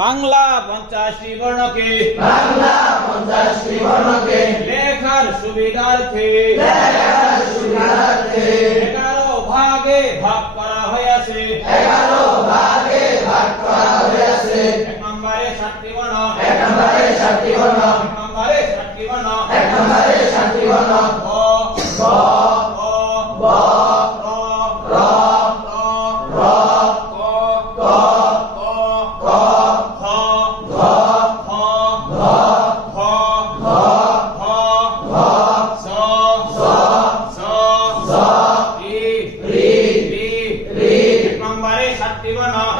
বাংলা 50টি বর্ণকে লেখার সুবিধার্থে 11 ভাগে ভাগ করা হয়েছে। 1 নম্বরে 7টি বর্ণ, 1 নম্বরে 7টি বর্ণ, ব, ব, ব, র, র, র, ক, ক, খ, খ, খ, খ, ছ, ছ, রি,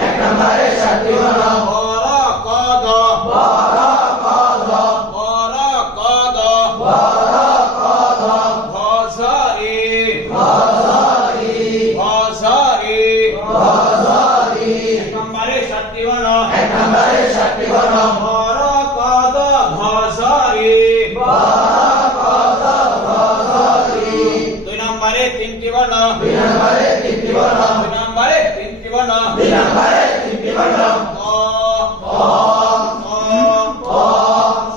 1 নম্বরে 7টি বর্ণ, ব, র, ক, দ, ব, র, ক, দ, ভ, ঝ, রি, ভ, ঝ, রি, 1 নম্বরে 7টি বর্ণ, ভ, র, ক, দ, ভ, ঝ, রি, 2 নম্বরে 3টি বর্ণ, 2 নম্বরে 3টি বর্ণ, অ,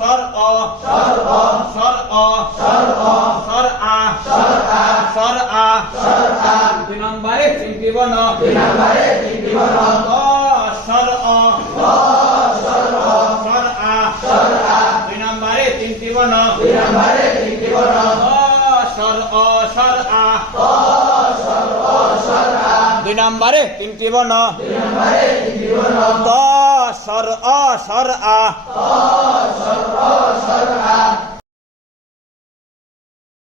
স্বর অ, স্বর আ, 2 নম্বরে 3টি বর্ণ, ক, স্বর অ, স্বর আ, 2 নম্বরে 3টি বর্ণ, ক, স্বর অ, স্বর আ, 2 নম্বরে 3টি বর্ণ, ত, স্বর অ, স্বর আ,